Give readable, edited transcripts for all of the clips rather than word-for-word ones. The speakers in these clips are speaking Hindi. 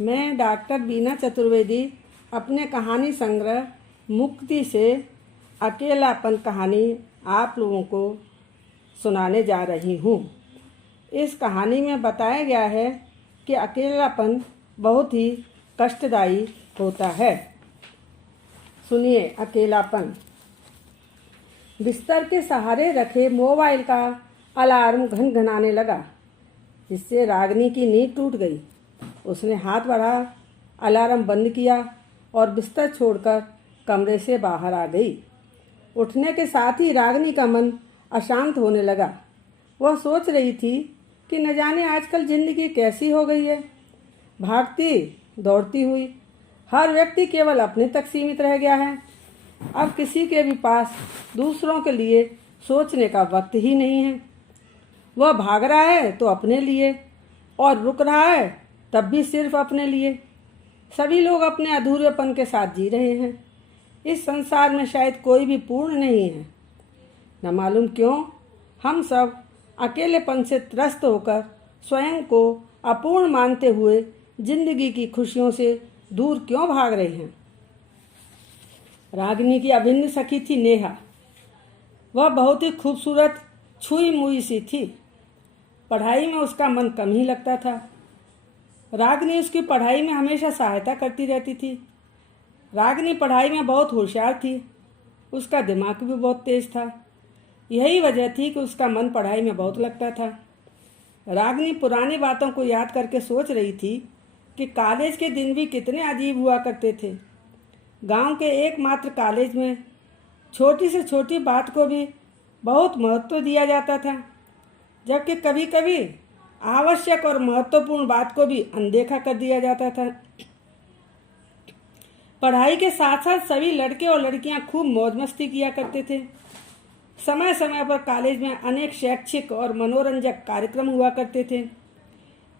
मैं डॉक्टर बीना चतुर्वेदी अपने कहानी संग्रह मुक्ति से अकेलापन कहानी आप लोगों को सुनाने जा रही हूँ। इस कहानी में बताया गया है कि अकेलापन बहुत ही कष्टदायी होता है। सुनिए अकेलापन। बिस्तर के सहारे रखे मोबाइल का अलार्म घनघनाने लगा, जिससे रागिनी की नींद टूट गई। उसने हाथ बढ़ा, अलार्म बंद किया और बिस्तर छोड़कर कमरे से बाहर आ गई। उठने के साथ ही रागिनी का मन अशांत होने लगा। वह सोच रही थी कि न जाने आजकल जिंदगी कैसी हो गई है। भागती दौड़ती हुई हर व्यक्ति केवल अपने तक सीमित रह गया है। अब किसी के भी पास दूसरों के लिए सोचने का वक्त ही नहीं है। वह भाग रहा है तो अपने लिए, और रुक रहा है तब भी सिर्फ अपने लिए। सभी लोग अपने अधूरेपन के साथ जी रहे हैं। इस संसार में शायद कोई भी पूर्ण नहीं है। न मालूम क्यों हम सब अकेलेपन से त्रस्त होकर स्वयं को अपूर्ण मानते हुए जिंदगी की खुशियों से दूर क्यों भाग रहे हैं। रागिनी की अभिन्न सखी थी नेहा। वह बहुत ही खूबसूरत छुई मुई सी थी। पढ़ाई में उसका मन कम ही लगता था। रागिनी उसकी पढ़ाई में हमेशा सहायता करती रहती थी। रागिनी पढ़ाई में बहुत होशियार थी। उसका दिमाग भी बहुत तेज था। यही वजह थी कि उसका मन पढ़ाई में बहुत लगता था। रागिनी पुरानी बातों को याद करके सोच रही थी कि कॉलेज के दिन भी कितने अजीब हुआ करते थे। गांव के एकमात्र कॉलेज में छोटी से छोटी बात को भी बहुत महत्व दिया जाता था, जबकि कभी कभी आवश्यक और महत्वपूर्ण बात को भी अनदेखा कर दिया जाता था। पढ़ाई के साथ साथ सभी लड़के और लड़कियां खूब मौज मस्ती किया करते थे। समय समय पर कॉलेज में अनेक शैक्षिक और मनोरंजक कार्यक्रम हुआ करते थे।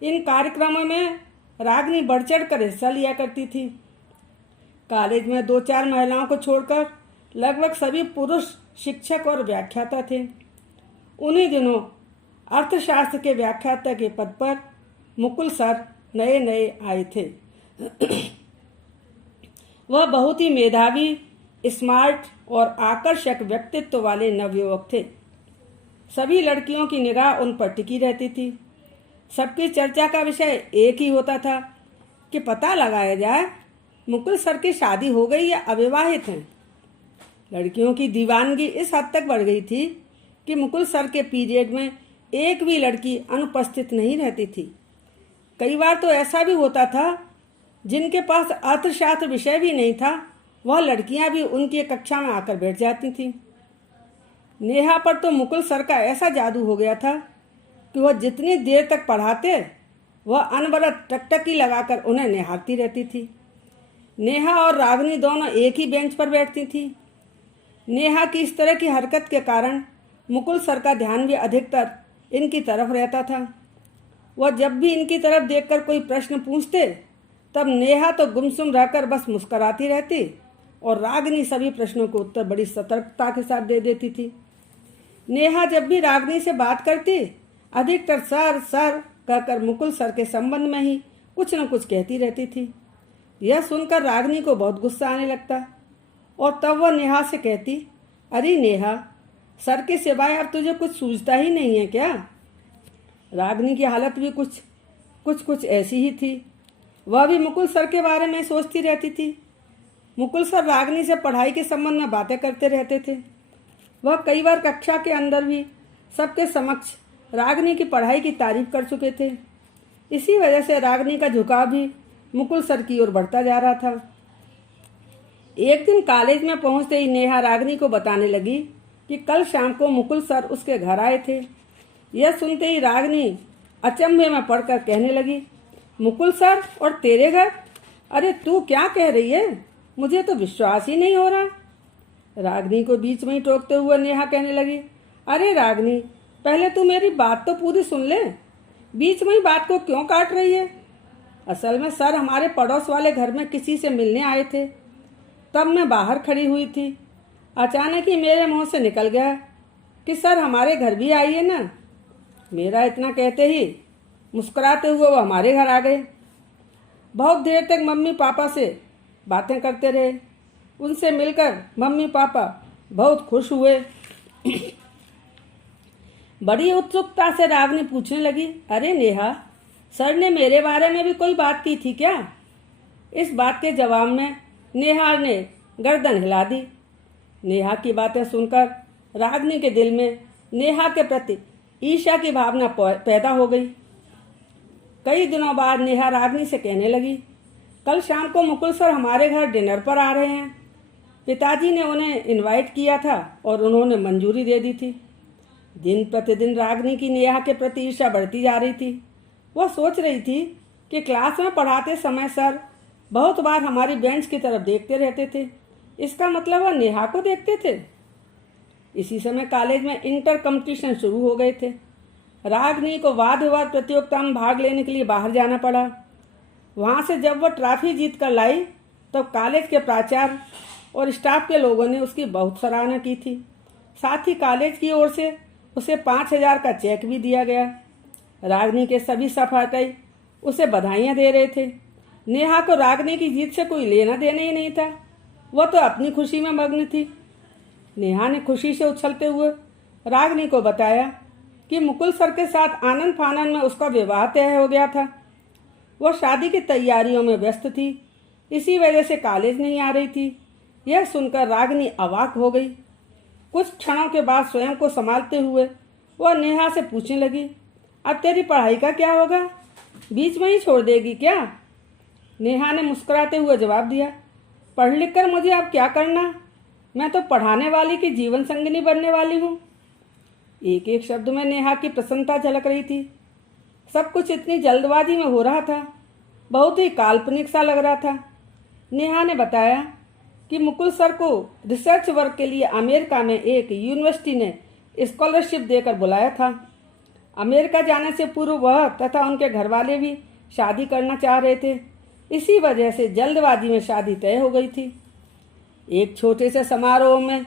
इन कार्यक्रमों में रागिनी बढ़ चढ़ कर हिस्सा लिया करती थी। कॉलेज में 2-4 महिलाओं को छोड़कर लगभग सभी पुरुष शिक्षक और व्याख्याता थे। उन्हीं दिनों अर्थशास्त्र के व्याख्याता के पद पर मुकुल सर नए नए आए थे। वह बहुत ही मेधावी, स्मार्ट और आकर्षक व्यक्तित्व वाले नवयुवक थे। सभी लड़कियों की निगाह उन पर टिकी रहती थी। सबकी चर्चा का विषय एक ही होता था कि पता लगाया जाए मुकुल सर की शादी हो गई या अविवाहित हैं। लड़कियों की दीवानगी इस हद तक बढ़ गई थी कि मुकुल सर के पीरियड में एक भी लड़की अनुपस्थित नहीं रहती थी। कई बार तो ऐसा भी होता था जिनके पास अर्थशास्त्र विषय भी नहीं था, वह लड़कियां भी उनकी कक्षा में आकर बैठ जाती थीं। नेहा पर तो मुकुल सर का ऐसा जादू हो गया था कि वह जितनी देर तक पढ़ाते वह अनवरत टकटकी लगाकर उन्हें निहारती रहती थी। नेहा और रागिनी दोनों एक ही बेंच पर बैठती थी। नेहा की इस तरह की हरकत के कारण मुकुल सर का ध्यान भी अधिकतर इनकी तरफ रहता था। वह जब भी इनकी तरफ देखकर कोई प्रश्न पूछते तब नेहा तो गुमसुम रहकर बस मुस्कुराती रहती और रागिनी सभी प्रश्नों को उत्तर बड़ी सतर्कता के साथ दे देती थी। नेहा जब भी रागिनी से बात करती अधिकतर सर सर कहकर मुकुल सर के संबंध में ही कुछ न कुछ कहती रहती थी। यह सुनकर रागिनी को बहुत गुस्सा आने लगता और तब वह नेहा से कहती, अरे नेहा, सर के सिवाय अब तुझे कुछ सूझता ही नहीं है क्या। रागिनी की हालत भी कुछ ऐसी ही थी। वह भी मुकुल सर के बारे में सोचती रहती थी। मुकुल सर रागिनी से पढ़ाई के संबंध में बातें करते रहते थे। वह कई बार कक्षा के अंदर भी सबके समक्ष रागिनी की पढ़ाई की तारीफ कर चुके थे। इसी वजह से रागिनी का झुकाव भी मुकुल सर की ओर बढ़ता जा रहा था। एक दिन कॉलेज में पहुंचते ही नेहा रागिनी को बताने लगी कि कल शाम को मुकुल सर उसके घर आए थे। यह सुनते ही रागिनी अचंभे में पड़कर कहने लगी, मुकुल सर और तेरे घर? अरे तू क्या कह रही है, मुझे तो विश्वास ही नहीं हो रहा। रागिनी को बीच में ही टोकते हुए नेहा कहने लगी, अरे रागिनी, पहले तू मेरी बात तो पूरी सुन ले, बीच में ही बात को क्यों काट रही है। असल में सर हमारे पड़ोस वाले घर में किसी से मिलने आए थे, तब मैं बाहर खड़ी हुई थी। अचानक ही मेरे मुंह से निकल गया कि सर हमारे घर भी आइए ना। मेरा इतना कहते ही मुस्कुराते हुए वो हमारे घर आ गए। बहुत देर तक मम्मी पापा से बातें करते रहे। उनसे मिलकर मम्मी पापा बहुत खुश हुए। बड़ी उत्सुकता से रागनी पूछने लगी, अरे नेहा, सर ने मेरे बारे में भी कोई बात की थी क्या? इस बात के जवाब में नेहा ने गर्दन हिला दी। नेहा की बातें सुनकर रागनी के दिल में नेहा के प्रति ईर्ष्या की भावना पैदा हो गई। कई दिनों बाद नेहा रागनी से कहने लगी, कल शाम को मुकुल सर हमारे घर डिनर पर आ रहे हैं। पिताजी ने उन्हें इनवाइट किया था और उन्होंने मंजूरी दे दी थी। दिन प्रतिदिन रागनी की नेहा के प्रति ईर्ष्या बढ़ती जा रही थी। वह सोच रही थी कि क्लास में पढ़ाते समय सर बहुत बार हमारी बेंच की तरफ देखते रहते थे। इसका मतलब वह नेहा को देखते थे। इसी समय कॉलेज में इंटर कंपटीशन शुरू हो गए थे। रागनी को वाद विवाद प्रतियोगिता में भाग लेने के लिए बाहर जाना पड़ा। वहाँ से जब वह ट्रॉफी जीत कर लाई तब कॉलेज के प्राचार्य और स्टाफ के लोगों ने उसकी बहुत सराहना की थी। साथ ही कॉलेज की ओर से उसे 5,000 का चेक भी दिया गया। रागनी के सभी सहपाठी उसे बधाइयाँ दे रहे थे। नेहा को रागनी की जीत से कोई लेना देना ही नहीं था। वह तो अपनी खुशी में मग्न थी। नेहा ने खुशी से उछलते हुए रागनी को बताया कि मुकुल सर के साथ आनंद फानन में उसका विवाह तय हो गया था। वह शादी की तैयारियों में व्यस्त थी, इसी वजह से कॉलेज नहीं आ रही थी। यह सुनकर रागनी अवाक हो गई। कुछ क्षणों के बाद स्वयं को संभालते हुए वह नेहा से पूछने लगी, अब तेरी पढ़ाई का क्या होगा? बीच में ही छोड़ देगी क्या? नेहा ने मुस्कुराते हुए जवाब दिया, पढ़ लिख कर मुझे अब क्या करना? मैं तो पढ़ाने वाली की जीवन संगिनी बनने वाली हूँ। एक एक शब्द में नेहा की प्रसन्नता झलक रही थी। सब कुछ इतनी जल्दबाजी में हो रहा था, बहुत ही काल्पनिक सा लग रहा था। नेहा ने बताया कि मुकुल सर को रिसर्च वर्क के लिए अमेरिका में एक यूनिवर्सिटी ने स्कॉलरशिप देकर बुलाया था। अमेरिका जाने से पूर्व वह तथा उनके घरवाले भी शादी करना चाह रहे थे। इसी वजह से जल्दबाजी में शादी तय हो गई थी। एक छोटे से समारोह में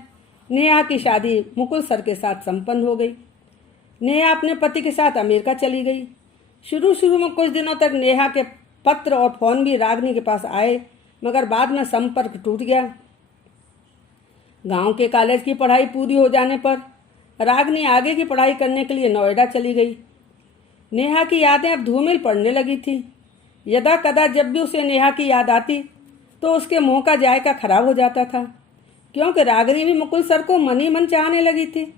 नेहा की शादी मुकुल सर के साथ संपन्न हो गई। नेहा अपने पति के साथ अमेरिका चली गई। शुरू में कुछ दिनों तक नेहा के पत्र और फोन भी रागनी के पास आए, मगर बाद में संपर्क टूट गया। गांव के कॉलेज की पढ़ाई पूरी हो जाने पर रागनी आगे की पढ़ाई करने के लिए नोएडा चली गई। नेहा की यादें अब धूमिल पड़ने लगी थी। यदा कदा जब भी उसे नेहा की याद आती तो उसके मुंह का जायका खराब हो जाता था, क्योंकि रागनी भी मुकुल सर को मन ही मन चाहने लगी थी।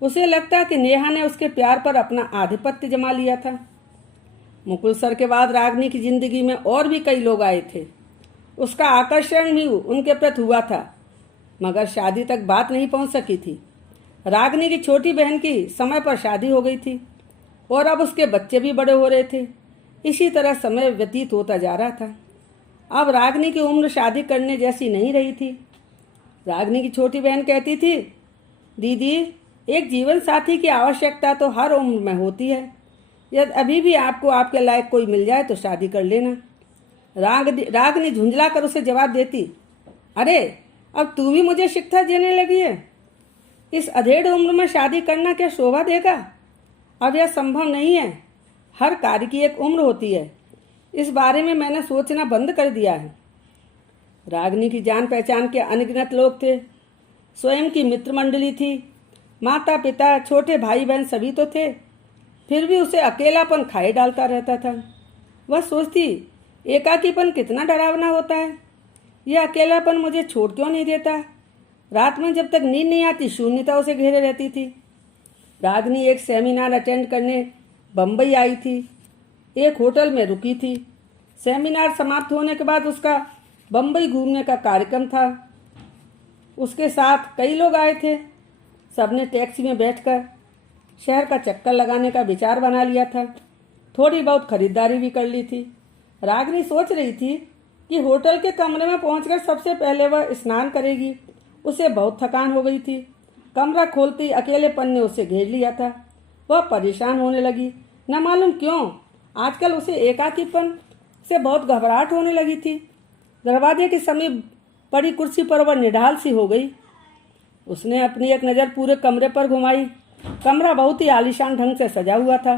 उसे लगता कि नेहा ने उसके प्यार पर अपना आधिपत्य जमा लिया था। मुकुल सर के बाद रागनी की जिंदगी में और भी कई लोग आए थे। उसका आकर्षण भी उनके प्रति हुआ था, मगर शादी तक बात नहीं पहुंच सकी थी। रागनी की छोटी बहन की समय पर शादी हो गई थी और अब उसके बच्चे भी बड़े हो रहे थे। इसी तरह समय व्यतीत होता जा रहा था। अब रागनी की उम्र शादी करने जैसी नहीं रही थी। रागनी की छोटी बहन कहती थी, दीदी, एक जीवन साथी की आवश्यकता तो हर उम्र में होती है। यदि अभी भी आपको आपके लायक कोई मिल जाए तो शादी कर लेना। रागनी झुंझला कर उसे जवाब देती, अरे अब तू भी मुझे शिक्षा देने लगी है। इस अधेड़ उम्र में शादी करना क्या शोभा देगा? अब यह संभव नहीं है। हर कार्य की एक उम्र होती है। इस बारे में मैंने सोचना बंद कर दिया है। रागनी की जान पहचान के अनगिनत लोग थे। स्वयं की मित्र मंडली थी। माता पिता, छोटे भाई बहन सभी तो थे। फिर भी उसे अकेलापन खाए डालता रहता था। वह सोचती, एकाकीपन कितना डरावना होता है। यह अकेलापन मुझे छोड़ क्यों नहीं देता? रात में जब तक नींद नहीं आती शून्यता उसे घेरे रहती थी। रागनी एक सेमिनार अटेंड करने बम्बई आई थी। एक होटल में रुकी थी। सेमिनार समाप्त होने के बाद उसका बम्बई घूमने का कार्यक्रम था। उसके साथ कई लोग आए थे। सबने टैक्सी में बैठकर शहर का चक्कर लगाने का विचार बना लिया था। थोड़ी बहुत खरीदारी भी कर ली थी। रागनी सोच रही थी कि होटल के कमरे में पहुंचकर सबसे पहले वह स्नान करेगी। उसे बहुत थकान हो गई थी। कमरा खोलते ही अकेलेपन ने उसे घेर लिया था। वह परेशान होने लगी। न मालूम क्यों आजकल उसे एकाकीपन से बहुत घबराहट होने लगी थी। दरवाजे के समीप पड़ी कुर्सी पर वह निढाल सी हो गई। उसने अपनी एक नज़र पूरे कमरे पर घुमाई। कमरा बहुत ही आलीशान ढंग से सजा हुआ था।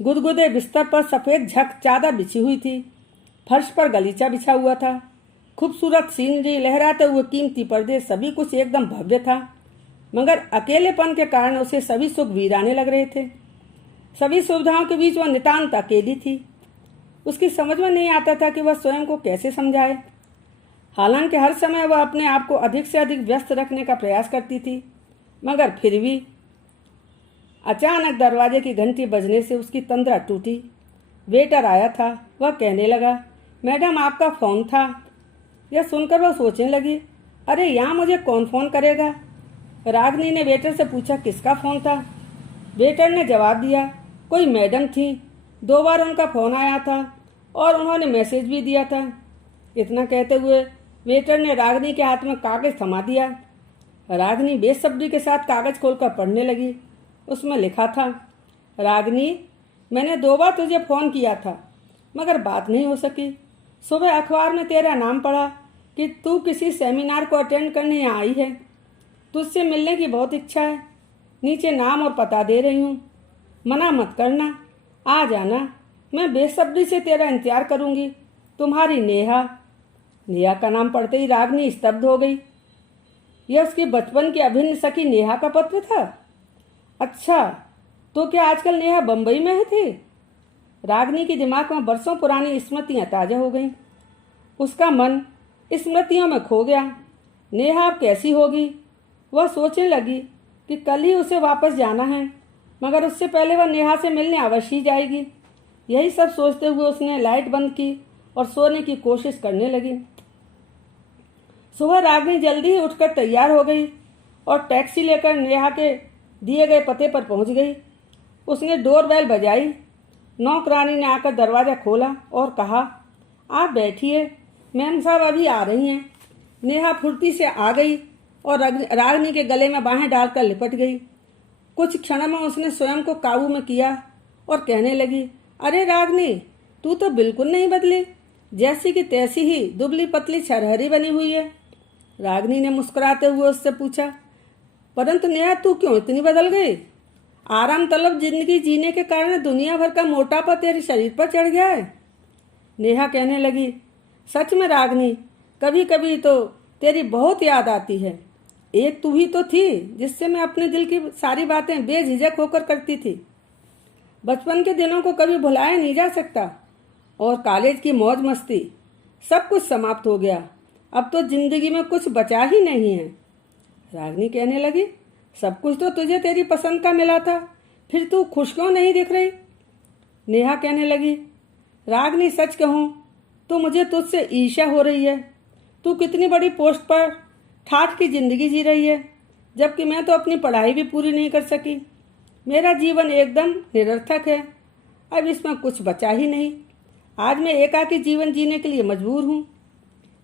गुदगुदे बिस्तर पर सफ़ेद झक चादर बिछी हुई थी। फर्श पर गलीचा बिछा हुआ था। खूबसूरत सीनरी, लहराते हुए कीमती पर्दे, सभी कुछ एकदम भव्य था। मगर अकेलेपन के कारण उसे सभी सुख वीराने लग रहे थे। सभी सुविधाओं के बीच वह नितांत अकेली थी। उसकी समझ में नहीं आता था कि वह स्वयं को कैसे समझाए। हालांकि हर समय वह अपने आप को अधिक से अधिक व्यस्त रखने का प्रयास करती थी, मगर फिर भी अचानक दरवाजे की घंटी बजने से उसकी तंद्रा टूटी। वेटर आया था। वह कहने लगा, मैडम आपका फ़ोन था। यह सुनकर वह सोचने लगी, अरे यहाँ मुझे कौन फ़ोन करेगा। रागिनी ने वेटर से पूछा, किसका फ़ोन था। वेटर ने जवाब दिया, कोई मैडम थी। 2 बार उनका फ़ोन आया था और उन्होंने मैसेज भी दिया था। इतना कहते हुए वेटर ने रागिनी के हाथ में कागज़ थमा दिया। रागिनी बेसब्री के साथ कागज़ खोलकर पढ़ने लगी। उसमें लिखा था, रागिनी, मैंने 2 बार तुझे फ़ोन किया था मगर बात नहीं हो सकी। सुबह अखबार में तेरा नाम पढ़ा कि तू किसी सेमिनार को अटेंड करने यहाँ आई है। तुझसे मिलने की बहुत इच्छा है। नीचे नाम और पता दे रही हूँ। मना मत करना, आ जाना। मैं बेसब्री से तेरा इंतजार करूँगी। तुम्हारी नेहा। नेहा का नाम पढ़ते ही रागिनी स्तब्ध हो गई। यह उसकी बचपन की अभिन्न सखी नेहा का पत्र था। अच्छा, तो क्या आजकल नेहा बम्बई में थी? रागिनी के दिमाग में बरसों पुरानी स्मृतियां ताजा हो गईं। उसका मन स्मृतियों में खो गया। नेहा अब कैसी होगी? वह सोचने लगी कि कल ही उसे वापस जाना है, मगर उससे पहले वह नेहा से मिलने अवश्य ही जाएगी। यही सब सोचते हुए उसने लाइट बंद की और सोने की कोशिश करने लगी। सुबह रागिनी जल्दी ही उठकर तैयार हो गई और टैक्सी लेकर नेहा के दिए गए पते पर पहुंच गई। उसने डोरबेल बजाई। नौकरानी ने आकर दरवाज़ा खोला और कहा, आप बैठिए, मैम साहब अभी आ रही हैं। नेहा फुर्ती से आ गई और रागिनी के गले में बाहें डालकर लिपट गई। कुछ क्षण में उसने स्वयं को काबू में किया और कहने लगी, अरे रागिनी, तू तो बिल्कुल नहीं बदली, जैसी कि तैसी ही दुबली पतली छरहरी बनी हुई है। रागिनी ने मुस्कुराते हुए उससे पूछा, परंतु नेहा, तू क्यों इतनी बदल गई? आराम तलब जिंदगी जीने के कारण दुनिया भर का मोटापा तेरे शरीर पर चढ़ गया है। नेहा कहने लगी, सच में रागिनी, कभी कभी तो तेरी बहुत याद आती है। एक तू ही तो थी जिससे मैं अपने दिल की सारी बातें बेझिझक होकर करती थी। बचपन के दिनों को कभी भुलाया नहीं जा सकता। और कॉलेज की मौज मस्ती, सब कुछ समाप्त हो गया। अब तो जिंदगी में कुछ बचा ही नहीं है। रागिनी कहने लगी, सब कुछ तो तुझे तेरी पसंद का मिला था, फिर तू खुश क्यों नहीं दिख रही? नेहा कहने लगी, रागिनी, सच कहूँ तो मुझे तुझसे ईर्ष्या हो रही है। तू कितनी बड़ी पोस्ट पर ठाठ की जिंदगी जी रही है, जबकि मैं तो अपनी पढ़ाई भी पूरी नहीं कर सकी। मेरा जीवन एकदम निरर्थक है। अब इसमें कुछ बचा ही नहीं। आज मैं एकाकी जीवन जीने के लिए मजबूर हूँ।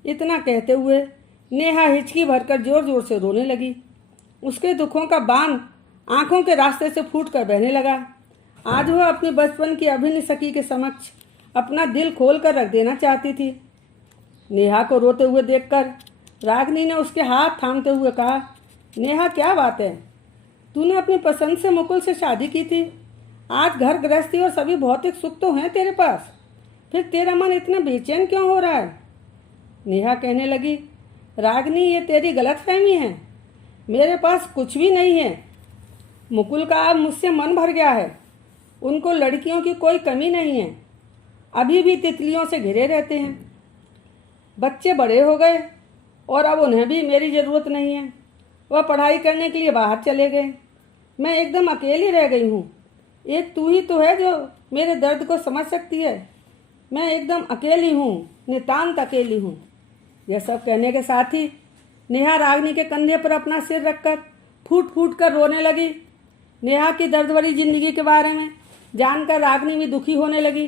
इतना कहते हुए नेहा हिचकी भरकर जोर जोर से रोने लगी। उसके दुखों का बांध आंखों के रास्ते से फूट कर बहने लगा। आज वह अपनी बचपन की अभिन्न सखी के समक्ष अपना दिल खोल कर रख देना चाहती थी। नेहा को रोते हुए देखकर रागिनी ने उसके हाथ थामते हुए कहा, नेहा, क्या बात है? तूने अपनी पसंद से मुकुल से शादी की थी। आज घर गृहस्थी और सभी भौतिक सुख तो हैं तेरे पास, फिर तेरा मन इतना बेचैन क्यों हो रहा है? नेहा कहने लगी, रागिनी, ये तेरी गलतफहमी है। मेरे पास कुछ भी नहीं है। मुकुल का अब मुझसे मन भर गया है। उनको लड़कियों की कोई कमी नहीं है। अभी भी तितलियों से घिरे रहते हैं। बच्चे बड़े हो गए और अब उन्हें भी मेरी ज़रूरत नहीं है। वह पढ़ाई करने के लिए बाहर चले गए। मैं एकदम अकेली रह गई हूँ। एक तू ही तो है जो मेरे दर्द को समझ सकती है। मैं एकदम अकेली हूँ, नितांत अकेली हूँ। यह सब कहने के साथ ही नेहा रागिनी के कंधे पर अपना सिर रखकर फूट फूट कर रोने लगी। नेहा की दर्द भरी जिंदगी के बारे में जानकर रागिनी भी दुखी होने लगी।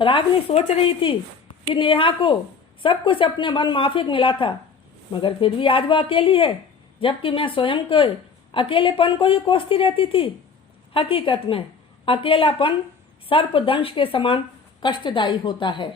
रागिनी सोच रही थी कि नेहा को सब कुछ अपने मन माफिक मिला था, मगर फिर भी आज वह अकेली है, जबकि मैं स्वयं के अकेलेपन को ही कोसती रहती थी। हकीकत में अकेलापन सर्पदंश के समान कष्टदायी होता है।